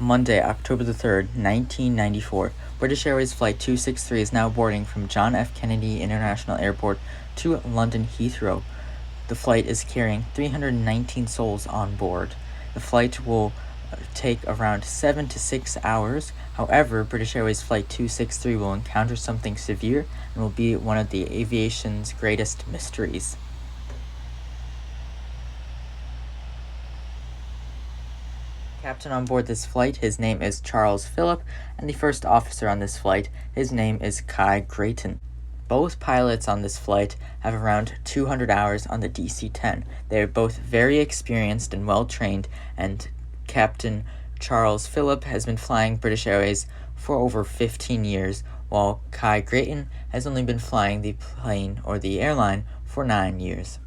Monday, October the 3rd, 1994, British Airways Flight 263 is now boarding from John F. Kennedy International Airport to London Heathrow. The flight is carrying 319 souls on board. The flight will take around 7 to 6 hours. However, British Airways Flight 263 will encounter something severe and will be one of the aviation's greatest mysteries. Captain on board this flight, his name is Charles Phillip, and the first officer on this flight, his name is Kai Graydon. Both pilots on this flight have around 200 hours on the DC-10. They are both very experienced and well trained, and Captain Charles Phillip has been flying British Airways for over 15 years, while Kai Graydon has only been flying the plane or the airline for 9 years.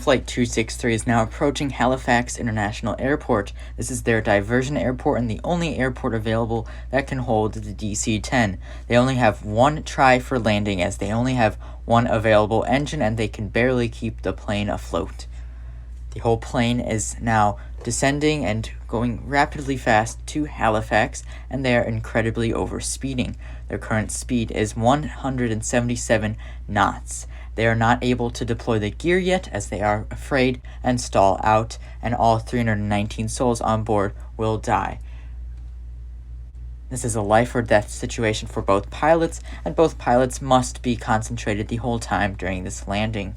Flight 263 is now approaching Halifax International Airport. This is their diversion airport and the only airport available that can hold the DC-10. They only have one try for landing as they only have one available engine and they can barely keep the plane afloat. The whole plane is now descending and going rapidly fast to Halifax, and they are incredibly overspeeding. Their current speed is 177 knots. They are not able to deploy the gear yet as they are afraid and stall out, and all 319 souls on board will die. This is a life or death situation for both pilots, and both pilots must be concentrated the whole time during this landing.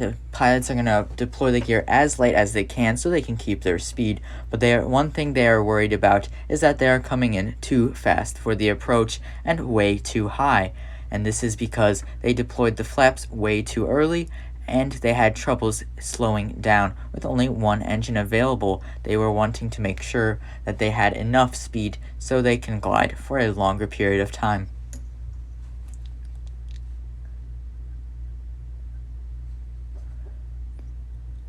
the pilots are going to deploy the gear as light as they can so they can keep their speed, but one thing they are worried about is that they are coming in too fast for the approach and way too high, and this is because they deployed the flaps way too early and they had troubles slowing down with only one engine available. They were wanting to make sure that they had enough speed so they can glide for a longer period of time.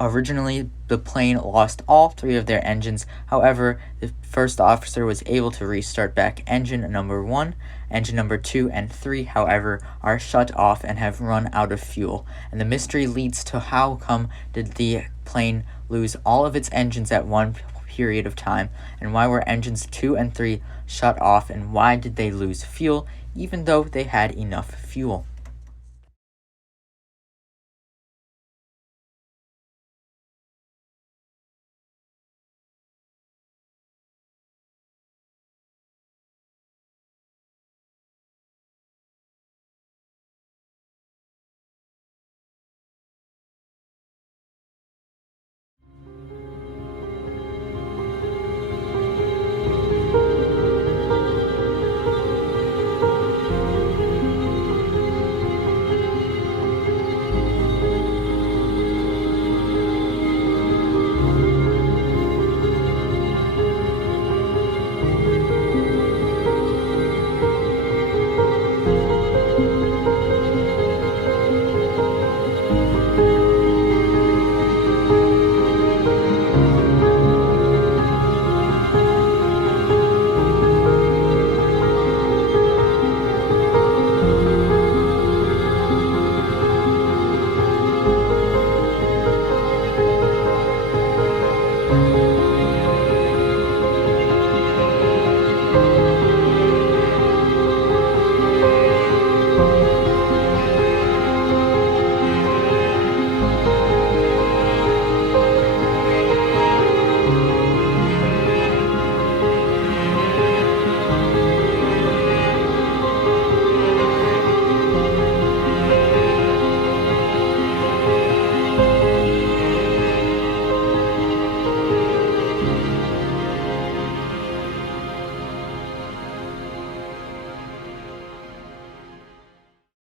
Originally, the plane lost all 3 of their engines. However, the first officer was able to restart back engine number 1. Engine number 2 and 3, however, are shut off and have run out of fuel. And the mystery leads to how come did the plane lose all of its engines at one period of time, and why were engines 2 and 3 shut off, and why did they lose fuel even though they had enough fuel?